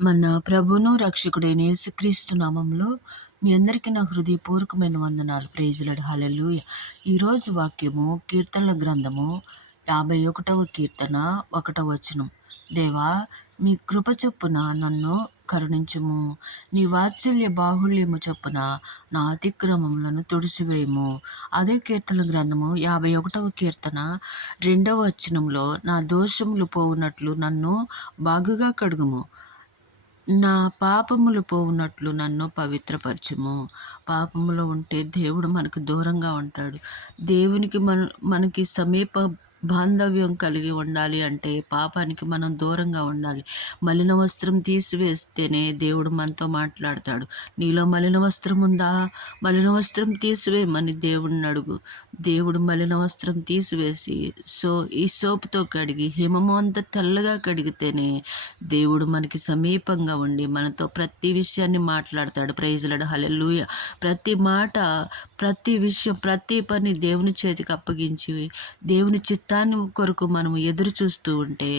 మన ప్రభువును, రక్షకుడైన యేసుక్రీస్తు నామంలో మీ అందరికీ నా హృదయపూర్వకమైన వందనాలు. Praise Lord. హల్లెలూయా. ఈరోజు వాక్యము కీర్తనల గ్రంథము 51వ కీర్తన 1వ వచనం. దేవా, మీ కృప చొప్పున నన్ను కరుణించుము. నీ వాత్సల్య బాహుళ్యము చొప్పున నా అతిక్రమములను తుడిసివేయము. అదే కీర్తన గ్రంథము 51వ కీర్తన 2వ వచనంలో, నా దోషములు పోవునట్లు నన్ను బాగుగా కడుగుము. నా పాపములు పోవునట్లు నన్ను పవిత్రపరచుము. పాపములో ఉంటే దేవుడు మనకు దూరంగా ఉంటాడు. దేవునికి మనకి సమీప బాంధవ్యం కలిగి ఉండాలి అంటే పాపానికి మనం దూరంగా ఉండాలి. మలిన వస్త్రం తీసివేస్తేనే దేవుడు మనతో మాట్లాడతాడు. నీలో మలిన వస్త్రం ఉందా? మలిన వస్త్రం తీసివేయమని దేవుడిని అడుగు. దేవుడు మలిన వస్త్రం తీసివేసి ఈ సోపుతో కడిగి హిమము అంత తెల్లగా కడిగితేనే దేవుడు మనకి సమీపంగా ఉండి మనతో ప్రతి విషయాన్ని మాట్లాడతాడు. Praise Lord. హల్లెలూయా. ప్రతి మాట, ప్రతి విషయం, ప్రతి పని దేవుని చేతికి అప్పగించి దేవుని చిత్తాన్ని కొరకు మనం ఎదురు చూస్తూ ఉంటే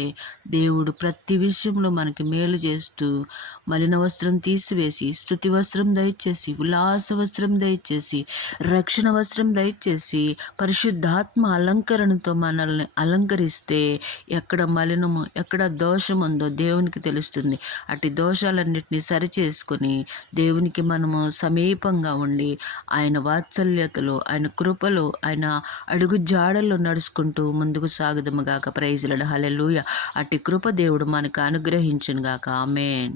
దేవుడు ప్రతి విషయంలో మనకి మేలు చేస్తూ మలిన వస్త్రం తీసివేసి స్తుతి వస్త్రం దయచేసి, ఉల్లాస వస్త్రం దయచేసి, రక్షణ వస్త్రం దయచేసి, పరిశుద్ధాత్మ అలంకరణతో మనల్ని అలంకరిస్తే ఎక్కడ మలినము, ఎక్కడ దోషం ఉందో దేవునికి తెలుస్తుంది. అటు దోషాలన్నిటినీ సరిచేసుకొని దేవునికి మనము సమీపంగా ఉండి ఆయన వాత్సల్యతలో, ఆయన కృపలో, ఆయన అడుగు జాడల్లో నడుచుకుంటూ ముందుకు సాగుదము గాక. Praise Lord. హల్లెలూయా. అట్టి కృప దేవుడు మనకు అనుగ్రహించును గాక. ఆమేన్.